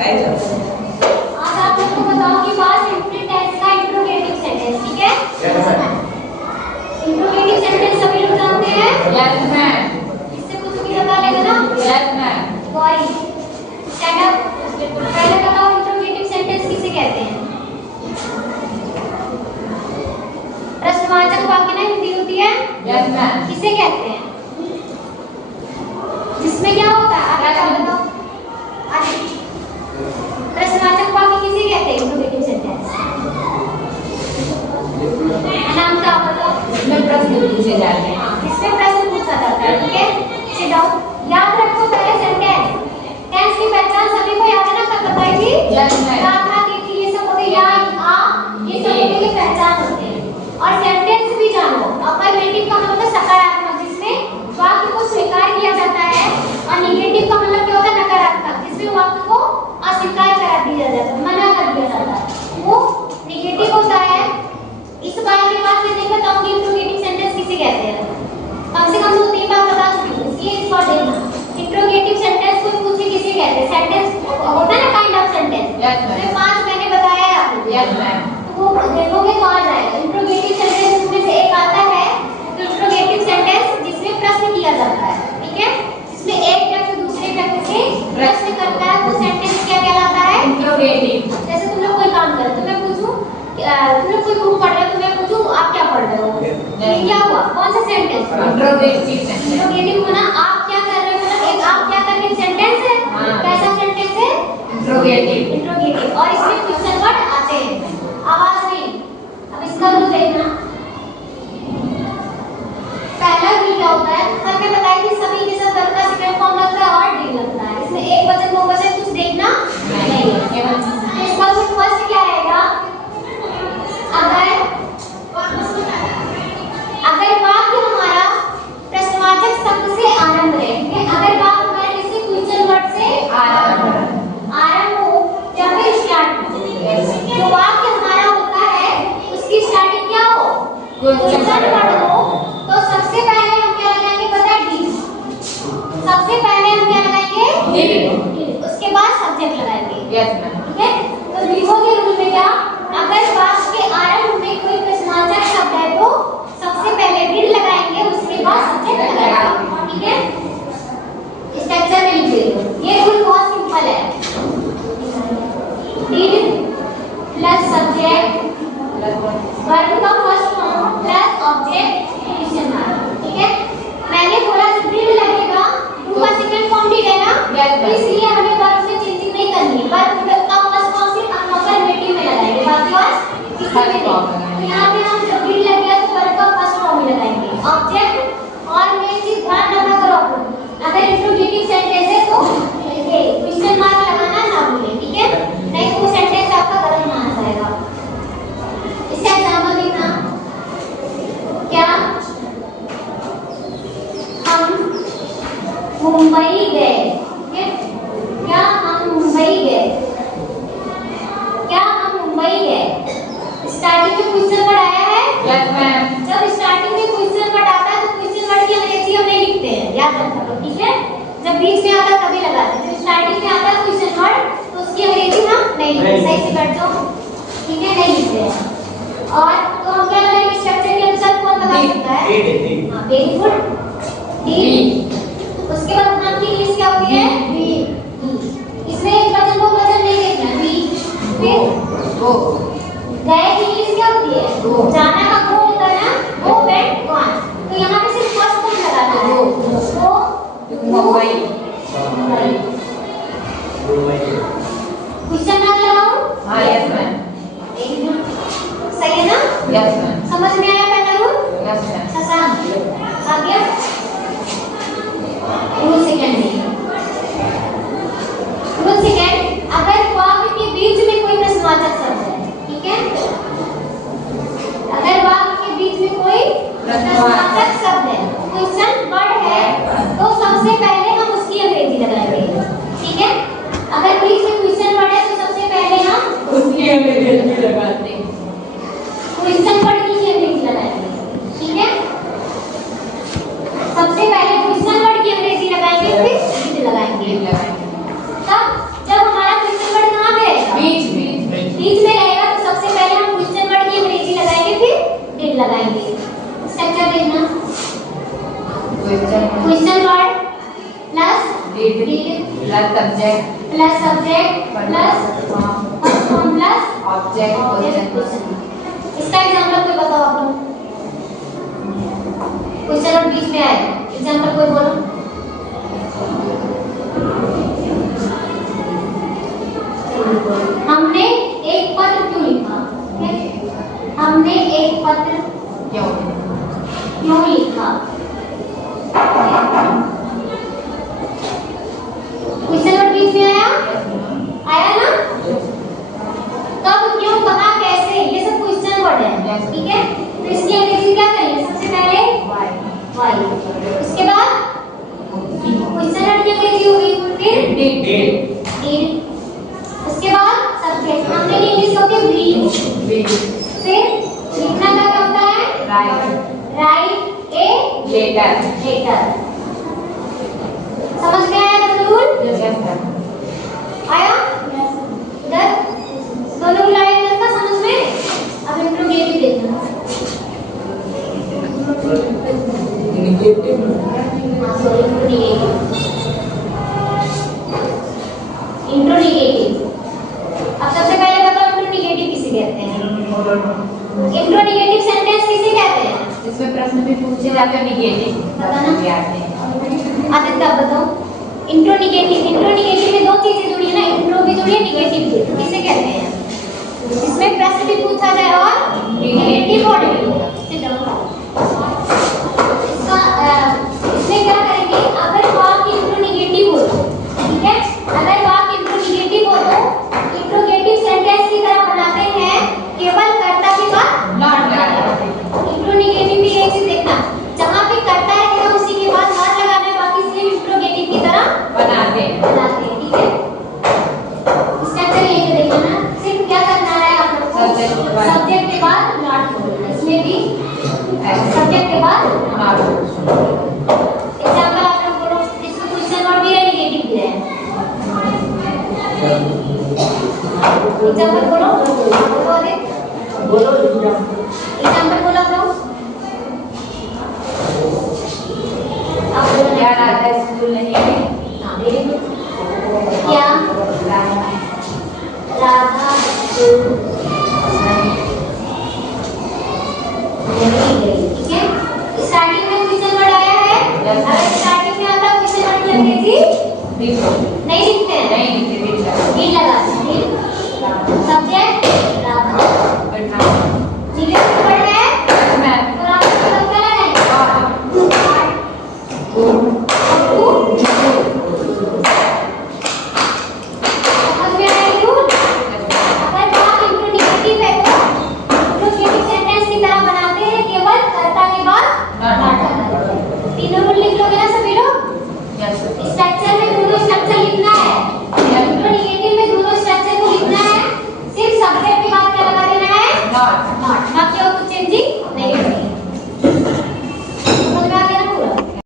आज आप लोगों को बताओ कि पास्ट इंडेफिनिट टेंस का इंट्रोगेटिव सेंटेंस, ठीक है? इंट्रोगेटिव सेंटेंस सभी लोग जानते हैं? Yes ma'am. इससे कुछ भी पता लगेगा ना? Yes ma'am. Gauri stand up. पहले बताओ इंट्रोगेटिव सेंटेंस किसे कहते हैं? प्रश्नवाचक वाक्य ना हिंदी होती है? Yes ma'am. किसे कहते हैं? जिसमें क्या होता है? आगे क्या बताओ? आगे प्रश्नवाचक वाक्य किसे कहते हैं? इंट्रोगेटिव सेंटेंस नाम क्या बताओ? इसमें प्रश्न पूछे जाते हैं। इसमें प्रश्न पूछा जाता है, ठीक है? Sit down. याद रखो पहले सेंटेंस टेंस की पहचान सभी को याद है ना? कब बताई थी? Yes ma'am. याद था कि ये सब होते या आ ये सब होते की पहचान होते हैं। और सेंटेंस भी जानो। अफर्मेटिव का मतलब सकारात्मक जिसमें वाक्य को स्वीकार किया जाता है, और नेगेटिव का मतलब क्या होता है? नकारात्मक जिसमें वाक्य को अस्वीकार कर दिया जाता है, मना कर दिया जाता है, वो नेगेटिव होता है। इस बार के बाद मैं नहीं बताऊंगी इंट्रोगेटिव सेंटेंस किसे कहते हैं। कम से कम 2-3 बार बता चुकी हूं, इसलिए इस बार देखना। इंट्रोगेटिव सेंटेंस को पूछे किसे कहते हैं? सेंटेंस होता है ना kind of sentence. Yes ma'am. मैं 5 मैंने बताया है आपको। Yes ma'am. तो वो देखोगे तो आ जाएगा। इंट्रोगेटिव सेंटेंस में से एक आता है इंट्रोगेटिव सेंटेंस जिसमें प्रश्न किया जाता है, ठीक है? इसमें एक व्यक्ति दूसरे व्यक्ति से प्रश्न करता है, वो सेंटेंस क्या कहलाता है? इंट्रोगेटिव। जैसे तुम लोग कोई काम कर रहे हो तो मैं पूछूं तुम लोग कोई बुक पढ़ रहे हो तो मैं पूछूं आप क्या पढ़ रहे हो? ये क्या हुआ? कौन सा सेंटेंस? Interrogative sentence. इंट्रोगेटिव होना आप क्या कर रहे हो मतलब एक आप क्या कर रहे हो सेंटेंस है। हाँ। कैसा सेंटेंस है? इंट्रोगेटिव। इंट्रोगेटिव। और इसमें क्वेश्चन वर्ड आते हैं, आवाज नहीं। अब इसका रूल देखना। पहला भी क्या होता है? सर ने बताया कि सभी के साथ वर्ब का सेकंड फॉर्म लगता है और डी लगता है। इसमें एक वचन दो वचन कुछ देखना नहीं है। केवल इसका जो फर्स्ट क्या रहेगा? अगर वाक्य हमारा प्रश्नवाचक शब्द से आरंभ है, अगर वाक्य हमारे किसी क्वेश्चन वर्ड से आरंभ हो या फिर स्टार्ट हो, जो वाक्य हमारा होता है उसकी स्टार्टिंग क्या हो? क्वेश्चन वर्ड हो, तो सबसे पहले हम क्या लगाएंगे? पता है? डी। सबसे पहले हम क्या लगाएंगे? डी। उसके बाद सब्जेक्ट लगाएंगे। Yes ma'am. ठीक है? तो वीवो के रूल में क्या? अगर वाक्य के आरंभ में कोई प्रश्नवाचक शब्द है तो सबसे पहले रीड लगाएंगे, उसके बाद सब्जेक्ट लगाएंगे, ठीक है? स्ट्रक्चर में लिख लो। ये रूल बहुत सिंपल है। रीड प्लस सब्जेक्ट वर्ब का first form plus object question mark, ठीक है? मैंने बोला रीड लगेगा, टू का सेकंड फॉर्म रीड है ना, इसलिए हमें वर्ब से चेंजिंग नहीं करनी है। वर्ब का फर्स्ट फॉर्म सिर्फ हम अफर्मेटिव में लगाएंगे, बाकी और किसी में नहीं। तो यहाँ पे हम जब रीड लग गया तो वर्ब का फर्स्ट फॉर्म ही लगाएंगे, ऑब्जेक्ट। और मैं चीज ध्यान रखा करो आप लोग, अगर इंट्रोगेटिव सेंटेंस है तो ये क्वेश्चन मार्क लगाना ना भूलें, ठीक है? नहीं तो सेंटेंस आपका गलत माना जाएगा। इसका एग्जांपल देखना। क्या हम मुंबई गए? क्या हम मुंबई गए? क्या हम मुंबई गए? स्टार्टिंग में क्वेश्चन वर्ड आया है? Yes ma'am. जब स्टार्टिंग में क्वेश्चन वर्ड आता है तो क्वेश्चन वर्ड की अंग्रेजी हम नहीं लिखते हैं, याद रखना लो, ठीक है? जब बीच में आता है तभी लगाते हैं। जब स्टार्टिंग में आता है क्वेश्चन वर्ड तो उसकी अंग्रेजी हम नहीं लिखते, सही से बैठ जाओ, ठीक है? नहीं लिखते हैं। और तो हम क्या लगाएंगे? स्ट्रक्चर के अनुसार कौन बता सकता है? हां, वेरी गुड। डी। उसके बाद नाम की इंग्लिश क्या होती है? बी। इसमें एक वचन दो वचन नहीं देखना, बी। फिर गो। गए की इंग्लिश क्या होती है? गो। जाना का गो होता है ना, गो वेंट गॉन। तो यहाँ पे सिर्फ फर्स्ट फॉर्म लगाना है, गो मुंबई। क्वेश्चन मार्क लगाओ। हाँ यस मैम। वेरी गुड, सही है ना? Yes ma'am. समझ में आया पहला रूल? Yes ma'am. शशांक आ गया? रूल सेकंड में, रूल सेकंड, अगर वाक्य के बीच में कोई प्रश्नवाचक शब्द है, ठीक है? अगर वाक्य के बीच में कोई प्रश्नवाचक शब्द है, क्वेश्चन वर्ड है, तो सबसे पहले हम उसकी अंग्रेजी लगाएंगे, ठीक है? अगर बीच में क्वेश्चन वर्ड है तो सबसे पहले हम उसकी अंग्रेजी लगाते हैं। क्वेश्चन वर्ड की अंग्रेजी लगाएंगे, ठीक है? सबसे पहले क्वेश्चन वर्ड की अंग्रेजी लगाएंगे, फिर रीड लगाएंगे। तब subject plus subject plus first form plus object object question. Question. इसका एग्जांपल कोई बताओ आप लोग। क्वेश्चन और बीच में आए एग्जांपल कोई बोलो। हमने एक पत्र क्यों लिखा? हमने एक पत्र क्यों लिखा? क्वेश्चन और बीच में आया ना? कब, क्यों, कहाँ, कैसे, ये सब क्वेश्चन वर्ड है, ठीक है? तो इसकी अंग्रेजी क्या करेंगे? सबसे पहले why, उसके बाद क्वेश्चन वर्ड की अंग्रेजी होगी फिर did, उसके बाद सब्जेक्ट, हमने की इंग्लिश होती है we, फिर लिखना का क्या होता है? Write a letter. समझ में आया बिल्कुल? आया? इधर दोनों लाइन का समझ में? अब इंट्रोगेटिव देखना। हाँ सॉरी, इंट्रोगेटिव। अब सबसे पहले बताओ इंट्रोगेटिव किसे कहते हैं? इंट्रोगेटिव सेंटेंस किसे कहते हैं? इसमें प्रश्न भी पूछे जाते हैं निगेटिव बताना। भी आते हैं। आदित्य आप बताओ। इंट्रोगेटिव में दो चीजें जुड़ी है ना, इंट्रो भी जुड़ी है, निगेटिव भी। तो किसे कहते हैं? इसमें प्रश्न भी पूछा जाए और निगेटिव वर्ड भी होगा। इसका इसमें क्या करेंगे? अगर वाक्य इंट्रोगेटिव हो तो, ठीक है, अगर वाक्य इंट्रोगेटिव हो तो इंट्रोगेटिव सेंटेंस की तरह बनाते हैं, केवल कर्ता के बाद नॉट लगाना। इंट्रोगेटिव भी एक चीज देखना, जहां पे कर्ता रहेगा उसी के बाद नॉट लगाना है, बाकी सिर्फ इंट्रोगेटिव की तरह बनाते हैं, ठीक है? स्ट्रक्चर ये देखना ना, सिर्फ क्या करना है आप लोगों को? सब्जेक्ट के बाद नॉट बोलना। इसमें भी सब्जेक्ट के बाद नॉट। एग्जांपल आप लोग बोलो, इसमें क्वेश्चन वर्ड भी है, नेगेटिव भी है। एग्जांपल बोलो, एग्जांपल बोलो आप लोग। क्या राधा स्कूल नहीं गई? हाँ, वेरी गुड। क्या राधा स्कूल नहीं गई? ठीक है, स्टार्टिंग में क्वेश्चन वर्ड आया है। अगर स्टार्टिंग में आता क्वेश्चन वर्ड की अंग्रेजी नहीं लिखते हैं, इन लगाते हैं। सब्जेक्ट राधा, निगेटिव वर्ड है तो आप क्या लगाएंगे?